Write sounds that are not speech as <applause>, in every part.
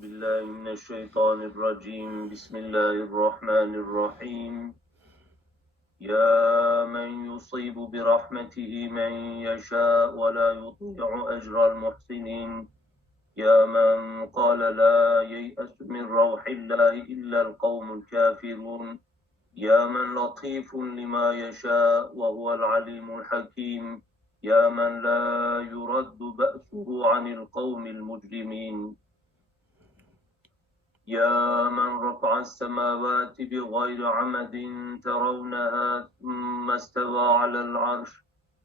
بالله من الشيطان الرجيم. بسم الله الرحمن الرحيم. يا من يصيب برحمته من يشاء ولا يضيع أجر المحسنين. يا من قال لا ييأس من روح الله إلا القوم الكافرون. يا من لطيف لما يشاء وهو العليم الحكيم. يا من لا يرد بأسه عن القوم المجرمين. يا من رفع السماوات بغير عمد ترونها ثم استوى على العرش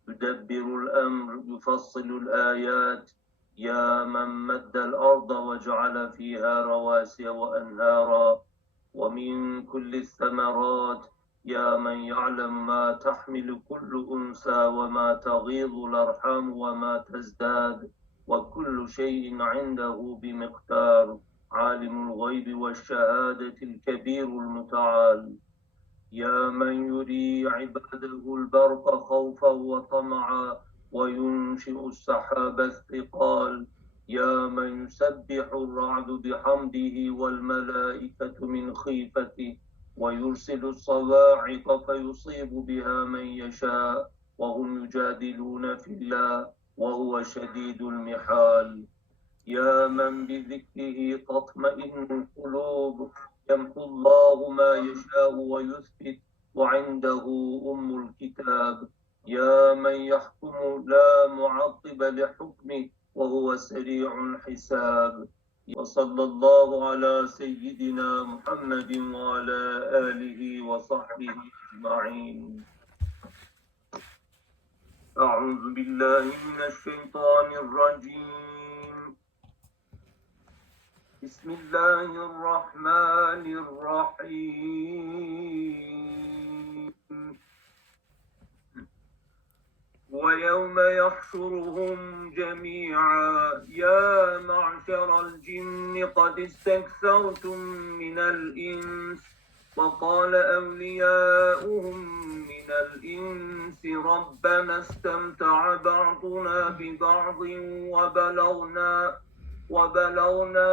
يدبر الأمر يفصل الآيات. يا من مد الأرض وجعل فيها رواسي وأنهارا ومن كل الثمرات. يا من يعلم ما تحمل كل أنثى وما تغيض الأرحام وما تزداد وكل شيء عنده بمقدار. عالم الغيب والشهادة الكبير المتعال. يا من يري عباده البرق خوفا وطمعا وينشئ السحاب الثقال يا من يسبح الرعد بحمده والملائكة من خيفته ويرسل الصواعق فيصيب بها من يشاء. وهم يجادلون في الله وهو شديد المحال. يا من بذكره تطمئن القلوب يمحو الله ما يشاء ويثبت وعنده أم الكتاب. يا من يحكم لا معقب لحكمه وهو سريع الحساب. وصلى الله على سيدنا محمد وعلى آله وصحبه أجمعين. أعوذ بالله من الشيطان الرجيم. بسم الله الرحمن الرحيم. ويوم يحشرهم جميعا يا معشر الجن قد استكثرتم من الإنس وقال أولياؤهم من الإنس ربنا استمتع بعضنا ببعض وبلغنا وبلغنا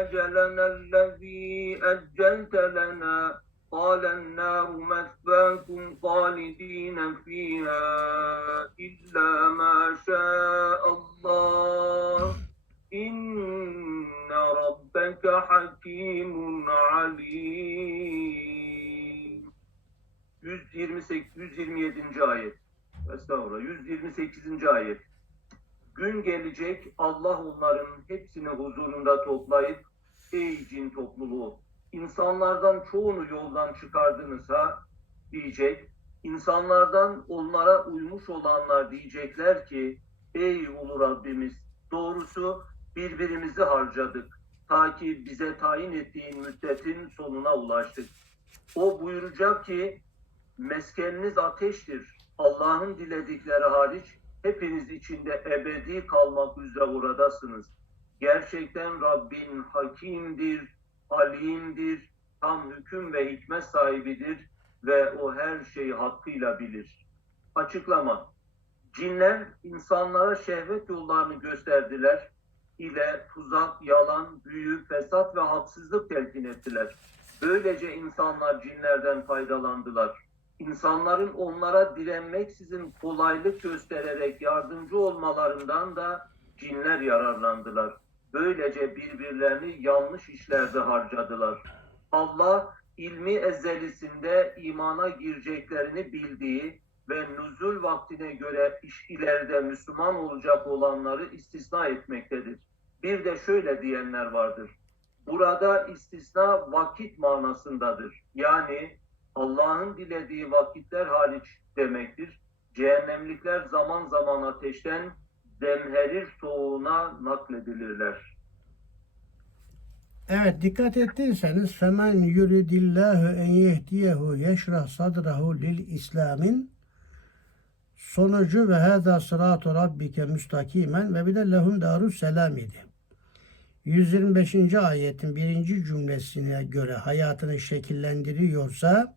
أجلنا الذي أجلت لنا قال النار مثواكم خالدين فيها إلا ما شاء الله إن ربك حكيم عليم 128 127. ayet. Estağfurullah. 128. ayet. Gün gelecek Allah onların hepsini huzurunda toplayıp ey cin topluluğu insanlardan çoğunu yoldan çıkardınız ha diyecek. İnsanlardan onlara uymuş olanlar diyecekler ki ey ulu Rabbimiz doğrusu birbirimizi harcadık ta ki bize tayin ettiğin müddetin sonuna ulaştık. O buyuracak ki meskeniniz ateştir. Allah'ın diledikleri hariç hepiniz içinde ebedi kalmak üzere oradasınız. Gerçekten Rabbin hakimdir, alimdir, tam hüküm ve hikmet sahibidir ve o her şeyi hakkıyla bilir. Açıklama. Cinler insanlara şehvet yollarını gösterdiler ile tuzak, yalan, büyü, fesat ve haksızlık telkin ettiler. Böylece insanlar cinlerden faydalandılar. İnsanların onlara direnmeksizin kolaylık göstererek yardımcı olmalarından da cinler yararlandılar. Böylece birbirlerini yanlış işlerde harcadılar. Allah ilmi ezelisinde imana gireceklerini bildiği ve nüzul vaktine göre iş ileride Müslüman olacak olanları istisna etmektedir. Bir de şöyle diyenler vardır. Burada istisna vakit manasındadır. Yani Allah'ın dilediği vakitler hariç demektir. Cehennemlikler zaman zaman ateşten demherir soğuğuna nakledilirler. Evet dikkat ettiyseniz femen yuridillahu en yehdiyehu yeşrah sadrahu lil İslam'in sonucu ve hâzâ sırâtu rabbike müstakimen ve bir de lehum darus selam idi. 125. ayetin birinci cümlesine göre hayatını şekillendiriyorsa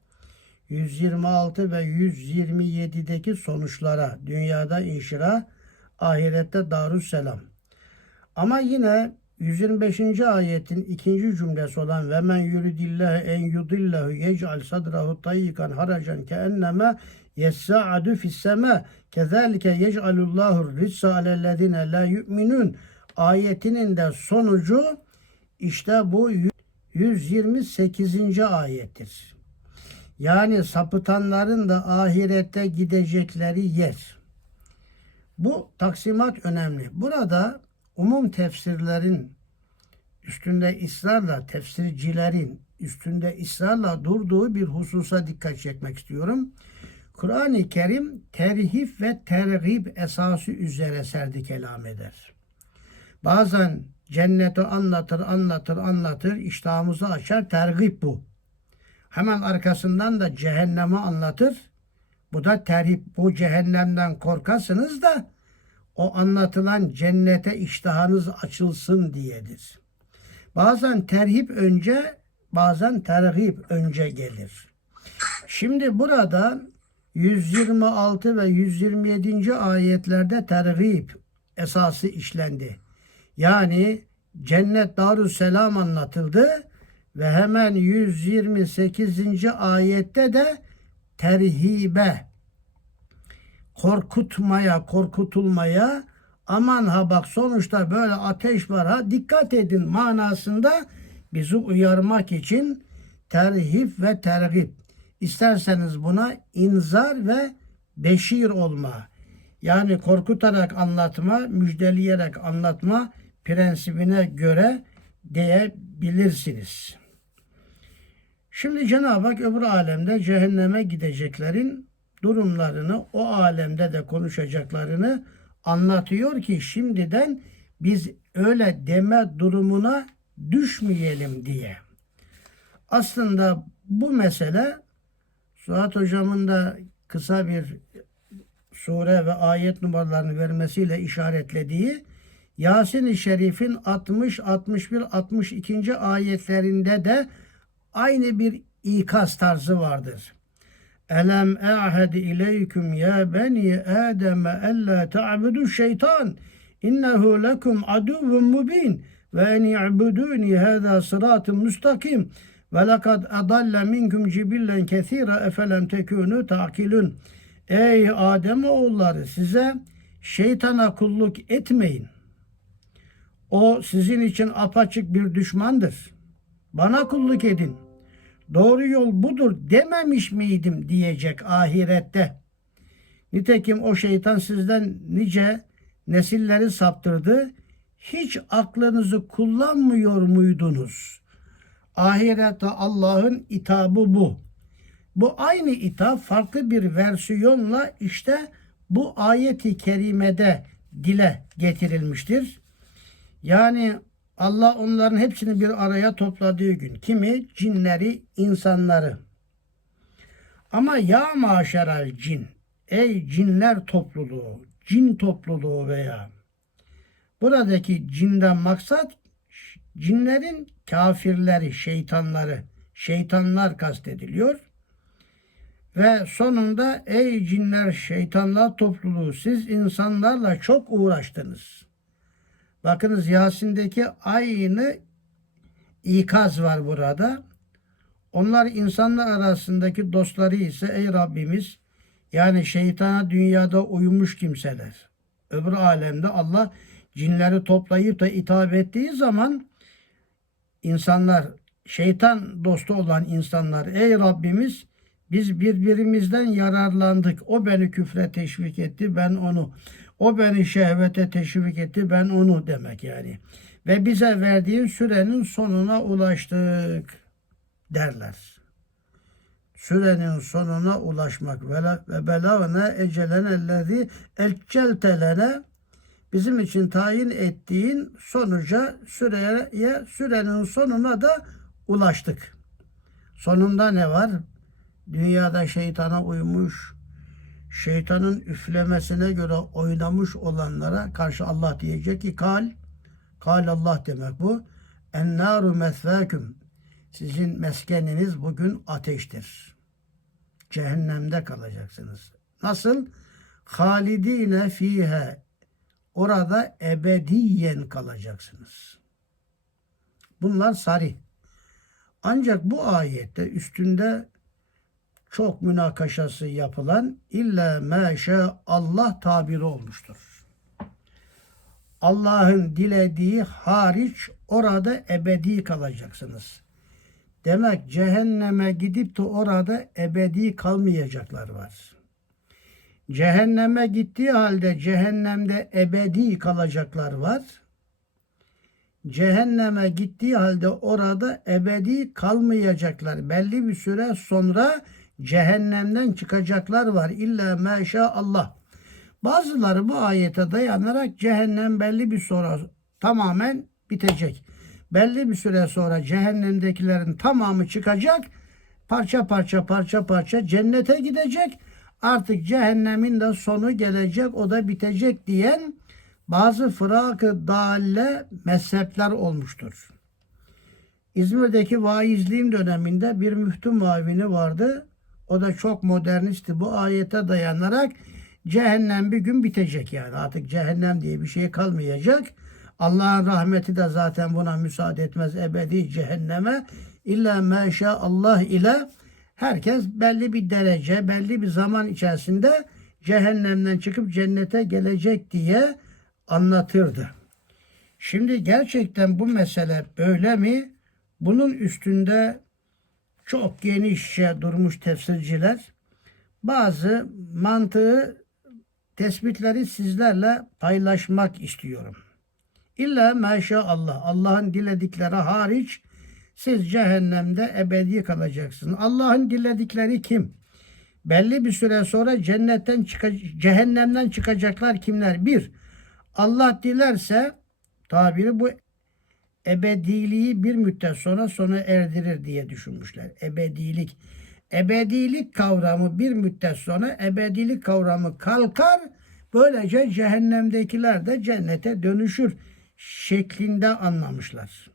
126 ve 127'deki sonuçlara dünyada inşira ahirette darus selam. Ama yine 125. ayetin ikinci cümlesi olan ve men yuridillahu en yudillahu yec'al sadrahu tayyikan haracan ke enneme yessa'adu fis sema kezalike yec'alullahu rissa alellezine la yu'minun ayetinin de sonucu işte bu 128. ayettir. Yani sapıtanların da ahirette gidecekleri yer. Bu taksimat önemli. Burada umum tefsirlerin üstünde ısrarla, tefsircilerin üstünde ısrarla durduğu bir hususa dikkat çekmek istiyorum. Kur'an-ı Kerim terhif ve tergib esası üzere serdi kelam eder. Bazen cenneti anlatır, anlatır, anlatır, iştahımızı açar, tergib bu. Hemen arkasından da cehennemi anlatır. Bu da terhip. Bu cehennemden korkasınız da o anlatılan cennete iştahınız açılsın diyedir. Bazen terhip önce, bazen terhip önce gelir. Şimdi burada 126 ve 127. ayetlerde terhip esası işlendi. Yani cennet darüsselam anlatıldı ve hemen 128. ayette de terhibe korkutmaya, korkutulmaya aman ha bak sonuçta böyle ateş var ha dikkat edin manasında bizi uyarmak için terhif ve tergib. İsterseniz buna inzar ve beşir olma. Yani korkutarak anlatma, müjdeleyerek anlatma prensibine göre diyebilirsiniz. Şimdi Cenab-ı Hak öbür alemde cehenneme gideceklerin durumlarını, o alemde de konuşacaklarını anlatıyor ki şimdiden biz öyle deme durumuna düşmeyelim diye. Aslında bu mesele Suat Hocam'ın da kısa bir sure ve ayet numaralarını vermesiyle işaretlediği Yasin-i Şerif'in 60, 61, 62. ayetlerinde de aynı bir ikaz tarzı vardır. Elem e'hed ileyküm ya beni Adem ella ta'budu şeytan innehu lekum aduvun mubin ve en i'buduni hâzâ sıratun müstakim ve lekad adalle minkum cibillen kesîra efelem tekûnû ta'kilun. Ey Adem oğulları size şeytana kulluk etmeyin. O sizin için apaçık bir düşmandır. Bana kulluk edin. Doğru yol budur dememiş miydim diyecek ahirette. Nitekim o şeytan sizden nice nesilleri saptırdı. Hiç aklınızı kullanmıyor muydunuz? Ahirette Allah'ın itabı bu. Bu aynı itap farklı bir versiyonla işte bu ayeti kerimede dile getirilmiştir. Yani Allah onların hepsini bir araya topladığı gün. Kimi? Cinleri, insanları. Ama ya maşeral cin. Ey cinler topluluğu, cin topluluğu veya buradaki cinden maksat cinlerin kafirleri, şeytanları, şeytanlar kastediliyor. Ve sonunda ey cinler, şeytanlar topluluğu siz insanlarla çok uğraştınız. Bakınız Yasin'deki aynı ikaz var burada. Onlar insanlar arasındaki dostları ise ey Rabbimiz yani şeytana dünyada uymuş kimseler. Öbür alemde Allah cinleri toplayıp da hitap ettiği zaman insanlar şeytan dostu olan insanlar ey Rabbimiz biz birbirimizden yararlandık. O beni küfre teşvik etti, ben onu. O beni şehvete teşvik etti, ben onu demek yani. Ve bize verdiğin sürenin sonuna ulaştık derler. Sürenin sonuna ulaşmak ve belagna ecelen ellezi elceltelene bizim için tayin ettiğin sonuca süreye sürenin sonuna da ulaştık. Sonunda ne var? Dünyada şeytana uymuş, şeytanın üflemesine göre oynamış olanlara karşı Allah diyecek ki kal, kal Allah demek bu. Ennâru mesvâküm. Sizin meskeniniz bugün ateştir. Cehennemde kalacaksınız. Nasıl? Halidine fihe. Orada ebediyen kalacaksınız. Bunlar sarih. Ancak bu ayette üstünde çok münakaşası yapılan illa meşe Allah tabiri olmuştur. Allah'ın dilediği hariç orada ebedi kalacaksınız. Demek cehenneme gidip de orada ebedi kalmayacaklar var. Cehenneme gittiği halde cehennemde ebedi kalacaklar var. Cehenneme gittiği halde orada ebedi kalmayacaklar. Belli bir süre sonra cehennemden çıkacaklar var. İlla meşa Allah. Bazıları bu ayete dayanarak cehennem belli bir sonra tamamen bitecek. Belli bir süre sonra cehennemdekilerin tamamı çıkacak. Parça parça parça parça cennete gidecek. Artık cehennemin de sonu gelecek. O da bitecek diyen bazı fırak-ı dalle mezhepler olmuştur. İzmir'deki vaizliğim döneminde bir müftü muavini vardı. O da çok modernistti. Bu ayete dayanarak cehennem bir gün bitecek yani. Artık cehennem diye bir şey kalmayacak. Allah'ın rahmeti de zaten buna müsaade etmez ebedi cehenneme. İlla meşa Allah ile herkes belli bir derece, belli bir zaman içerisinde cehennemden çıkıp cennete gelecek diye anlatırdı. Şimdi gerçekten bu mesele böyle mi? Bunun üstünde çok genişçe durmuş tefsirciler. Bazı mantığı tespitleri sizlerle paylaşmak istiyorum. İlla maşallah Allah'ın diledikleri hariç siz cehennemde ebedi kalacaksınız. Allah'ın diledikleri kim? Belli bir süre sonra cennetten çıka, cehennemden çıkacaklar kimler? Bir, Allah dilerse tabiri bu ebediliği bir müddet sonra sona erdirir diye düşünmüşler. Ebedilik. Ebedilik kavramı bir müddet sonra ebedilik kavramı kalkar. Böylece cehennemdekiler de cennete dönüşür şeklinde anlamışlar.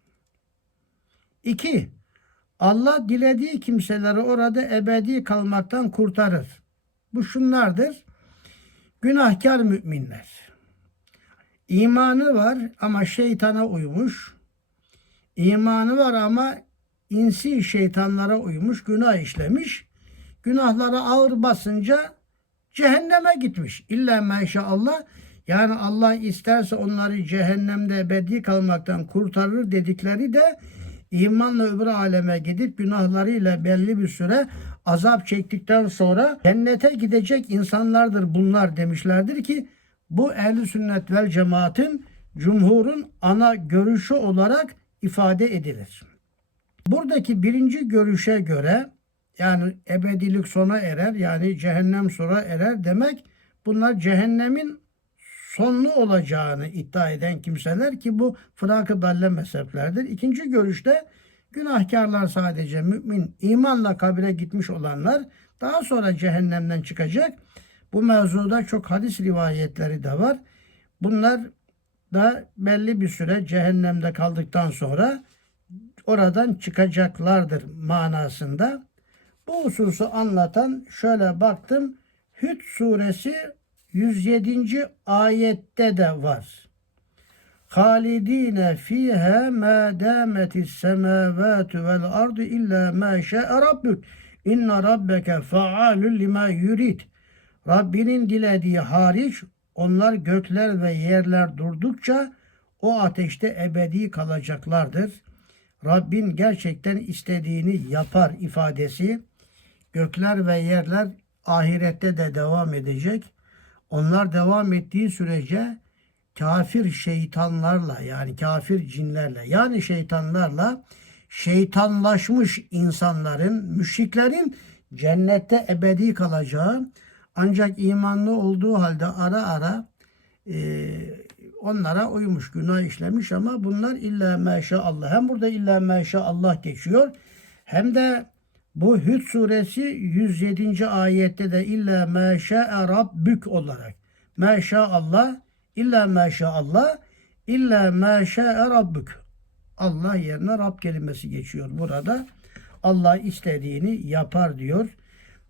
İki, Allah dilediği kimseleri orada ebedi kalmaktan kurtarır. Bu şunlardır. Günahkar müminler. İmanı var ama şeytana uymuş. İmanı var ama insi şeytanlara uymuş, günah işlemiş. Günahlara ağır basınca cehenneme gitmiş. İlla maşallah yani Allah isterse onları cehennemde ebedi kalmaktan kurtarır dedikleri de imanla öbür aleme gidip günahlarıyla belli bir süre azap çektikten sonra cennete gidecek insanlardır bunlar demişlerdir ki bu ehli sünnet vel cemaatin cumhurun ana görüşü olarak ifade edilir. Buradaki birinci görüşe göre yani ebedilik sona erer yani cehennem sona erer demek bunlar cehennemin sonlu olacağını iddia eden kimseler ki bu fırak-ı dalle mezheplerdir. İkinci görüşte günahkarlar sadece mümin imanla kabire gitmiş olanlar daha sonra cehennemden çıkacak. Bu mevzuda çok hadis rivayetleri de var. Bunlar da belli bir süre cehennemde kaldıktan sonra oradan çıkacaklardır manasında. Bu hususu anlatan şöyle baktım. Hüd suresi 107. ayette de var. Halidine fiha ma dametis semavatu vel ardu illa ma şa'a rabbuk. İnne rabbeke faalun lima yurid. Rabbinin dilediği hariç onlar gökler ve yerler durdukça o ateşte ebedi kalacaklardır. Rabbin gerçekten istediğini yapar ifadesi gökler ve yerler ahirette de devam edecek. Onlar devam ettiği sürece kafir şeytanlarla yani kafir cinlerle yani şeytanlarla şeytanlaşmış insanların, müşriklerin cennette ebedi kalacağı ancak imanlı olduğu halde ara ara e, onlara uymuş, günah işlemiş ama bunlar illa maşallah. Hem burada illa maşallah geçiyor hem de bu Hüd suresi 107. ayette de illa maşa'e rabbük olarak maşallah illa maşallah illa maşa'e rabbük Allah yerine Rab kelimesi geçiyor burada. Allah istediğini yapar diyor.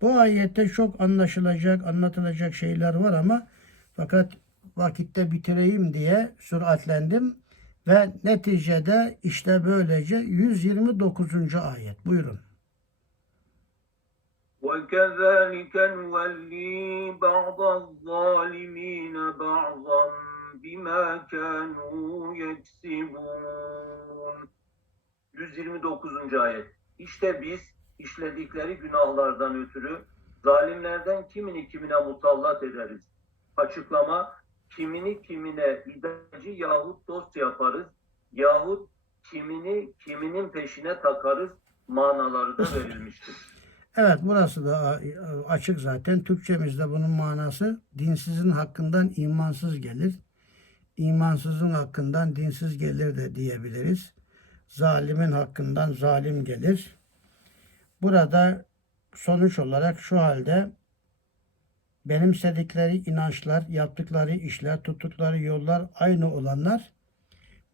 Bu ayette çok anlaşılacak, anlatılacak şeyler var ama fakat vakitte bitireyim diye süratlendim Ve neticede işte böylece 129. ayet. Buyurun. وكذلك نولي بعض الظالمين بعضا بما كانوا يكسبون 129. ayet. İşte biz işledikleri günahlardan ötürü zalimlerden kimini kimine musallat ederiz. Açıklama kimini kimine idacı yahut dost yaparız yahut kimini kiminin peşine takarız manaları da verilmiştir. <laughs> Evet burası da açık zaten. Türkçemizde bunun manası dinsizin hakkından imansız gelir. İmansızın hakkından dinsiz gelir de diyebiliriz. Zalimin hakkından zalim gelir. Burada sonuç olarak şu halde benimsedikleri inançlar, yaptıkları işler, tuttukları yollar aynı olanlar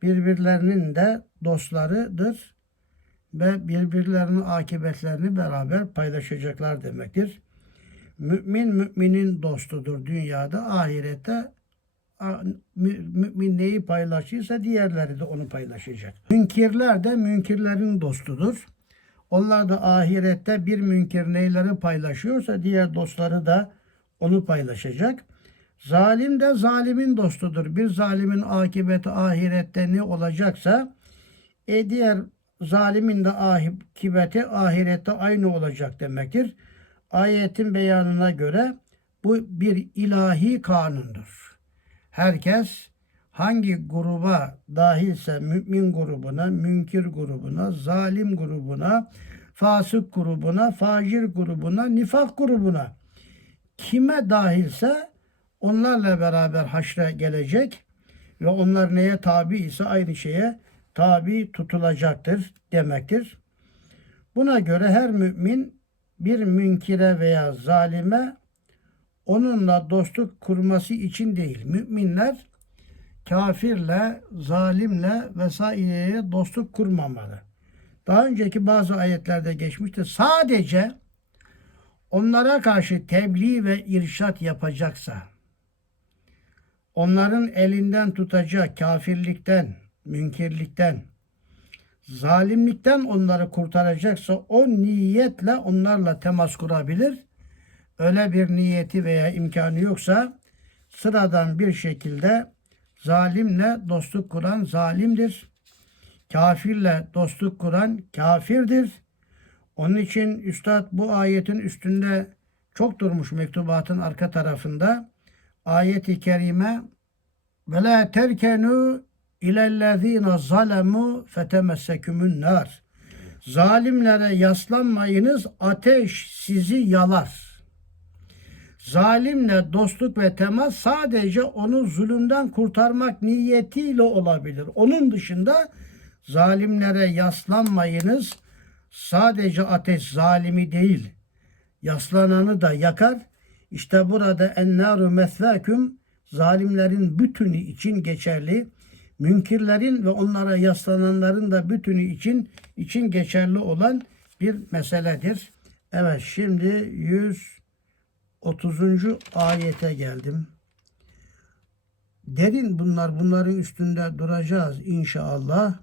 birbirlerinin de dostlarıdır ve birbirlerinin akıbetlerini beraber paylaşacaklar demektir. Mümin müminin dostudur dünyada, ahirette mümin neyi paylaşırsa diğerleri de onu paylaşacak. Münkirler de münkirlerin dostudur. Onlar da ahirette bir münkir neyleri paylaşıyorsa diğer dostları da onu paylaşacak. Zalim de zalimin dostudur. Bir zalimin akıbeti ahirette ne olacaksa e diğer zalimin de akıbeti ahirette aynı olacak demektir. Ayetin beyanına göre bu bir ilahi kanundur. Herkes hangi gruba dahilse mümin grubuna, münkir grubuna, zalim grubuna, fasık grubuna, facir grubuna, nifak grubuna kime dahilse onlarla beraber haşre gelecek ve onlar neye tabi ise aynı şeye tabi tutulacaktır demektir. Buna göre her mümin bir münkire veya zalime onunla dostluk kurması için değil. Müminler kafirle, zalimle vesaireye dostluk kurmamalı. Daha önceki bazı ayetlerde geçmişti. Sadece onlara karşı tebliğ ve irşat yapacaksa, onların elinden tutacak kafirlikten, münkirlikten, zalimlikten onları kurtaracaksa o niyetle onlarla temas kurabilir. Öyle bir niyeti veya imkanı yoksa sıradan bir şekilde zalimle dostluk kuran zalimdir. Kafirle dostluk kuran kafirdir. Onun için Üstad bu ayetin üstünde çok durmuş mektubatın arka tarafında. Ayet-i kerime ve la terkenu ilellezine zalemu fetemessekümün nar. Zalimlere yaslanmayınız ateş sizi yalar. Zalimle dostluk ve temas sadece onu zulümden kurtarmak niyetiyle olabilir. Onun dışında zalimlere yaslanmayınız. Sadece ateş zalimi değil, yaslananı da yakar. İşte burada ennâru mesvâküm zalimlerin bütünü için geçerli. Münkirlerin ve onlara yaslananların da bütünü için için geçerli olan bir meseledir. Evet şimdi 130. ayete geldim. Derin bunlar bunların üstünde duracağız inşallah.